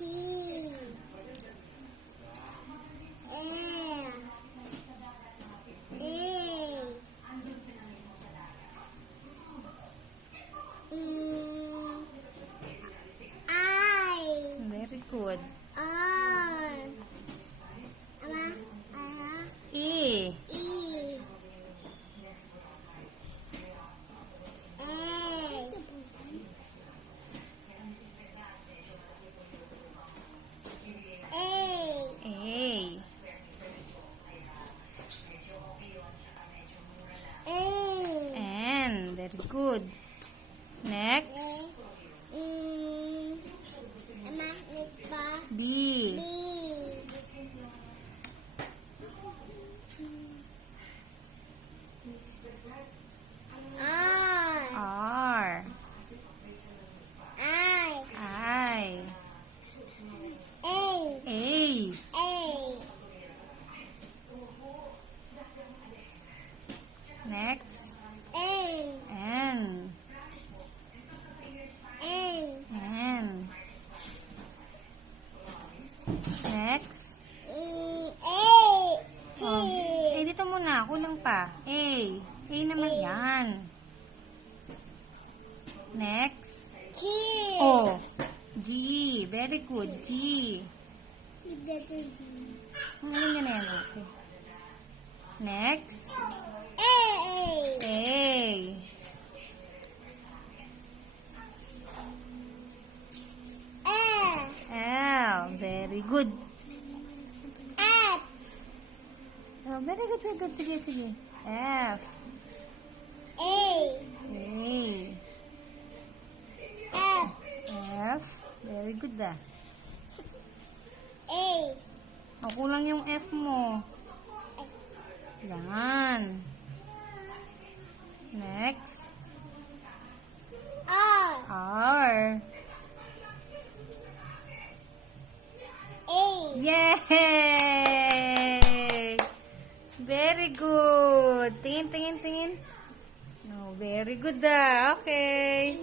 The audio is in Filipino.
Very good. E. N. Very good. Next. B. R. I. A. Next. N. N. Next. Dito muna. Kulang pa. A. A naman yan. Next. O. G. Very good. G. Ngayon na yan. Okay. Next. A. L. Very good. Oh, very good, very good. Sige, sige. F. A. F. Very good ah. O, kulang yung F mo. Yan. Next. R. Yay! Very good. Tingin, tingin, tingin. No, very good ah. Okay.